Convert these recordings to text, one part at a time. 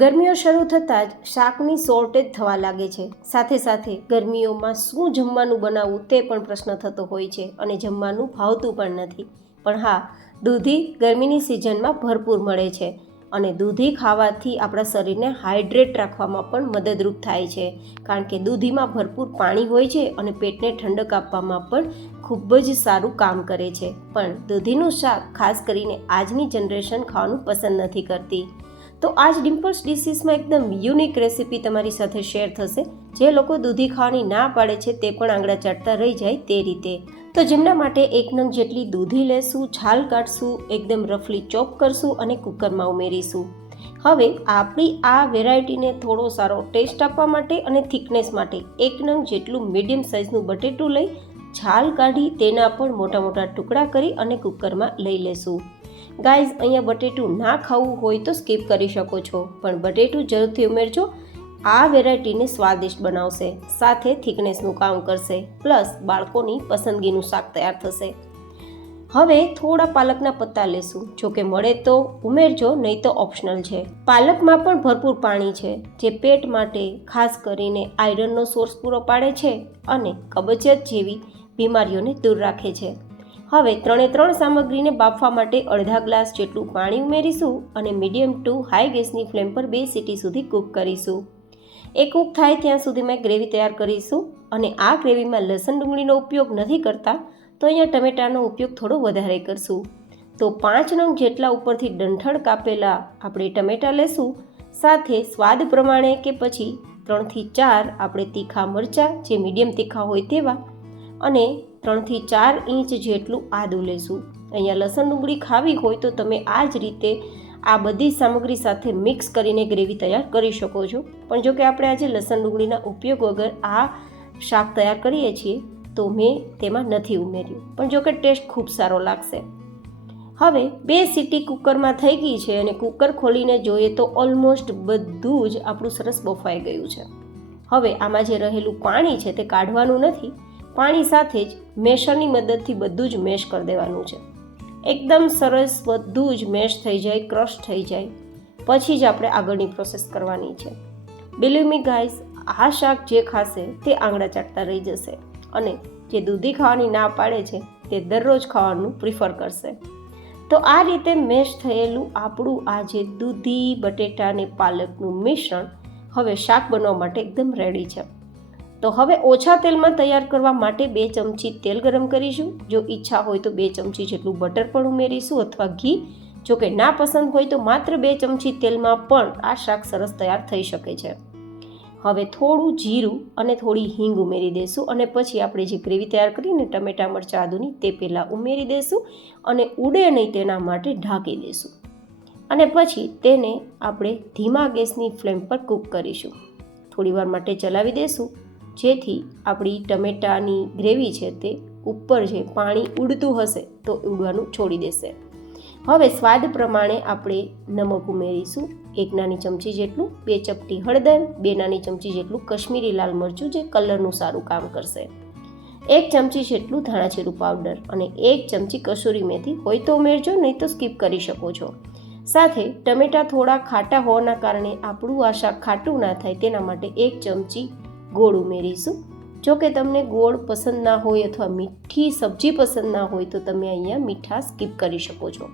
ગરમીઓ શરૂ થતાં જ શાકની શોર્ટેજ થવા લાગે છે. સાથે સાથે ગરમીઓમાં શું જમવાનું બનાવવું તે પણ પ્રશ્ન થતો હોય છે અને જમવાનું ભાવતું પણ નથી. પણ હા, દૂધી ગરમીની સિઝનમાં ભરપૂર મળે છે અને દૂધી ખાવાથી આપણા શરીરને હાઇડ્રેટ રાખવામાં પણ મદદરૂપ થાય છે, કારણ કે દૂધીમાં ભરપૂર પાણી હોય છે અને પેટને ઠંડક આપવામાં પણ ખૂબ જ સારું કામ કરે છે. પણ દૂધીનું શાક ખાસ કરીને આજની જનરેશન ખાવાનું પસંદ નથી કરતી. તો આજ ડિમ્પલ્સ ડિશીસમાં એકદમ યુનિક રેસીપી તમારી સાથે શેર થશે, જે લોકો દૂધી ખાવાની ના પાડે છે તે પણ આંગળા ચાટતા રહી જાય તે રીતે. તો જેમના માટે 1 નંગ જેટલી દૂધી લેશું, છાલ કાઢશું, એકદમ રફલી ચોપ કરશું અને કુકરમાં ઉમેરીશું. હવે આપણી આ વેરાયટીને થોડો સારો ટેસ્ટ આપવા માટે અને થિકનેસ માટે 1 નંગ જેટલું મીડિયમ સાઇઝનું બટેટું લઈ છાલ કાઢી તેના પણ મોટા મોટા ટુકડા કરી અને કુકરમાં લઈ લેશું. ગાઈઝ, અહીંયા બટેટું ના ખાવું હોય તો સ્કીપ કરી શકો છો, પણ બટેટું જરૂરથી ઉમેરજો. આ વેરાયટીને સ્વાદિષ્ટ બનાવશે, સાથે થિકનેસનું કામ કરશે, પ્લસ બાળકોની પસંદગીનું શાક તૈયાર થશે. હવે થોડા પાલકના પત્તા લેશું. જો કે મળે તો ઉમેરજો, નહીં તો ઓપ્શનલ છે. પાલકમાં પણ ભરપૂર પાણી છે, જે પેટ માટે ખાસ કરીને આયરનનો સોર્સ પૂરો પાડે છે અને કબજિયાત જેવી બીમારીઓને દૂર રાખે છે. હવે 3 સામગ્રીને બાફવા માટે અડધા ગ્લાસ જેટલું પાણી ઉમેરીશું અને મીડિયમ ટુ હાઈ ગેસની ફ્લેમ પર 2 સીટી સુધી કૂક કરીશું. એ કૂક થાય ત્યાં સુધીમાં ગ્રેવી તૈયાર કરીશું. અને આ ગ્રેવીમાં લસણ ડુંગળીનો ઉપયોગ નથી કરતા, તો અહીંયા ટમેટાનો ઉપયોગ થોડો વધારે કરશું. તો 5 નંગ જેટલા ઉપરથી ડંઠળ કાપેલા આપણે ટમેટા લેશું. સાથે સ્વાદ પ્રમાણે કે પછી 3 થી 4 આપણે તીખા મરચાં, જે મીડિયમ તીખા હોય તેવા, અને 3 થી 4 ઇંચ જેટલું આદું લેશું. અહીંયા લસણ ડુંગળી ખાવી હોય તો તમે આ જ રીતે આ બધી સામગ્રી સાથે મિક્સ કરીને ગ્રેવી તૈયાર કરી શકો છો. પણ જો કે આપણે આજે લસણ ડુંગળીના ઉપયોગ વગર આ શાક તૈયાર કરીએ છીએ, તો મેં તેમાં નથી ઉમેર્યું, પણ જો કે ટેસ્ટ ખૂબ સારો લાગશે. હવે 2 સીટી કુકરમાં થઈ ગઈ છે અને કુકર ખોલીને જોઈએ તો ઓલમોસ્ટ બધું જ આપણું સરસ બફાઈ ગયું છે. હવે આમાં જે રહેલું પાણી છે તે કાઢવાનું નથી. પાણી સાથે જ મેશરની મદદથી બધું જ મેશ કરી દેવાનું છે. એકદમ સરસ બધું જ મેશ થઈ જાય, ક્રશ થઈ જાય, પછી જ આપણે આગળની પ્રોસેસ કરવાની છે. બિલીવ મી ગાઈઝ, આ શાક જે ખાશે તે આંગળા ચાટતા રહી જશે અને જે દૂધી ખાવાની ના પાડે છે તે દરરોજ ખાવાનું પ્રિફર કરશે. તો આ રીતે મેશ થયેલું આપણું આ જે દૂધી, બટેટા અને પાલકનું મિશ્રણ હવે શાક બનવા માટે એકદમ રેડી છે. તો હવે ઓછા તેલમાં તૈયાર કરવા માટે 2 ચમચી તેલ ગરમ કરીશું. જો ઈચ્છા હોય તો 2 ચમચી જેટલું બટર પણ ઉમેરીશું અથવા ઘી. જો કે ના પસંદ હોય તો માત્ર 2 ચમચી તેલમાં પણ આ શાક સરસ તૈયાર થઈ શકે છે. હવે થોડું જીરું અને થોડી હિંગ ઉમેરી દઈશું અને પછી આપણે જે ગ્રેવી તૈયાર કરીને ટમેટા, મરચાં, આદુની તે પહેલાં ઉમેરી દઈશું અને ઉડે નહીં તેના માટે ઢાંકી દઈશું. અને પછી તેને આપણે ધીમા ગેસની ફ્લેમ પર કૂક કરીશું. થોડીવાર માટે ચલાવી દઈશું, જેથી આપણી ટમેટાની ગ્રેવી છે તે ઉપર જે પાણી ઉડતું હશે તો ઉડવાનું છોડી દેશે. હવે સ્વાદ પ્રમાણે આપણે નમક ઉમેરીશું. 1 નાની ચમચી જેટલું, 2 ચપટી હળદર, 2 નાની ચમચી જેટલું કશ્મીરી લાલ મરચું, જે કલરનું સારું કામ કરશે, 1 ચમચી જેટલું ધાણાજીરું પાવડર અને 1 ચમચી કસૂરી મેથી હોય તો ઉમેરજો, નહીં તો સ્કીપ કરી શકો છો. સાથે ટમેટાં થોડા ખાટા હોવાના કારણે આપણું આ શાક ખાટું ના થાય તેના માટે 1 ચમચી ગોળ ઉમેરીશું. જો કે તમને ગોળ પસંદ ના હોય અથવા મીઠી સબ્જી પસંદ ના હોય તો તમે અહીંયા મીઠા સ્કીપ કરી શકો છો.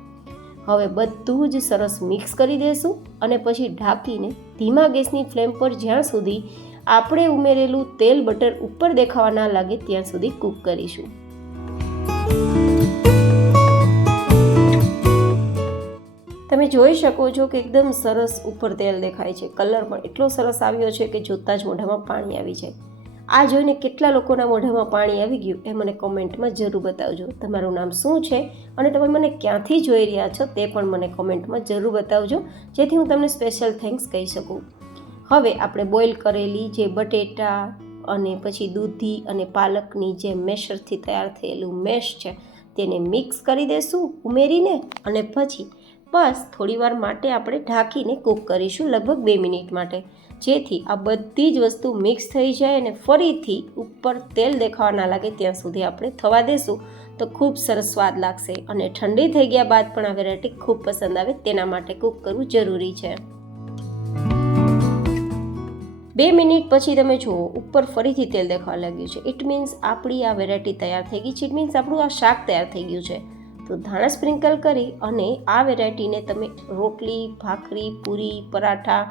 હવે બધું જ સરસ મિક્સ કરી દઈશું અને પછી ઢાંકીને ધીમા ગેસની ફ્લેમ પર જ્યાં સુધી આપણે ઉમેરેલું તેલ, બટર ઉપર દેખાવા ના લાગે ત્યાં સુધી કૂક કરીશું. તમે જોઈ શકો છો કે એકદમ સરસ ઉપર તેલ દેખાય છે. કલર પણ એટલો સરસ આવ્યો છે કે જોતાં જ મોઢામાં પાણી આવી જાય. આ જોઈને કેટલા લોકોના મોઢામાં પાણી આવી ગયું એ મને કોમેન્ટમાં જરૂર બતાવજો. તમારું નામ શું છે અને તમે મને ક્યાંથી જોઈ રહ્યા છો તે પણ મને કોમેન્ટમાં જરૂર બતાવજો, જેથી હું તમને સ્પેશિયલ થેન્ક્સ કહી શકું. હવે આપણે બોઇલ કરેલી જે બટેટા અને પછી દૂધી અને પાલકની જે મેશરથી તૈયાર થયેલું મેશ છે તેને મિક્સ કરી દઈશું ઉમેરીને, અને પછી બસ થોડીવાર માટે આપણે ઢાંકીને કૂક કરીશું, લગભગ 2 મિનિટ માટે, જેથી આ બધી જ વસ્તુ મિક્સ થઈ જાય અને ફરીથી ઉપર તેલ દેખાવા ના લાગે ત્યાં સુધી આપણે થવા દેશું. તો ખૂબ સરસ સ્વાદ લાગશે અને ઠંડી થઈ ગયા બાદ પણ આ વેરાયટી ખૂબ પસંદ આવે તેના માટે કૂક કરવું જરૂરી છે. 2 મિનિટ પછી તમે જુઓ ઉપર ફરીથી તેલ દેખાવા લાગ્યું છે. ઇટ મીન્સ આપણી આ વેરાયટી તૈયાર થઈ ગઈ છે. ઇટ મીન્સ આપણું આ શાક તૈયાર થઈ ગયું છે. તો ધાણા સ્પ્રિંકલ કરી અને આ વેરાયટીને તમે રોટલી, ભાખરી, પૂરી, પરાઠા,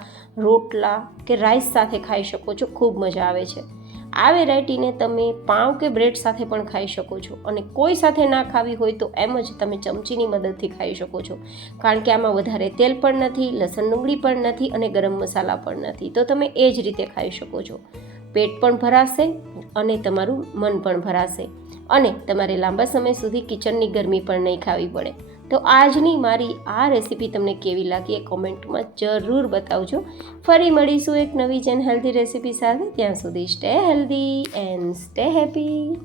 રોટલા કે રાઈસ સાથે ખાઈ શકો છો. ખૂબ મજા આવે છે. આ વેરાયટીને તમે પાઉં કે બ્રેડ સાથે પણ ખાઈ શકો છો અને કોઈ સાથે ના ખાવી હોય તો એમ જ તમે ચમચીની મદદથી ખાઈ શકો છો, કારણ કે આમાં વધારે તેલ પણ નથી, લસણ ડુંગળી પણ નથી અને ગરમ મસાલા પણ નથી. તો તમે એ જ રીતે ખાઈ શકો છો. પેટ પણ ભરાશે અને તમારું મન પણ ભરાશે અને તમારે લાંબા સમય સુધી કિચનની ગરમી પણ નહીં ખાવી પડે. તો આજની મારી આ રેસીપી તમને કેવી લાગી એ કોમેન્ટમાં જરૂર બતાવજો. ફરી મળીશું એક નવી જ હેલ્ધી રેસીપી સાથે. ત્યાં સુધી stay healthy and stay happy.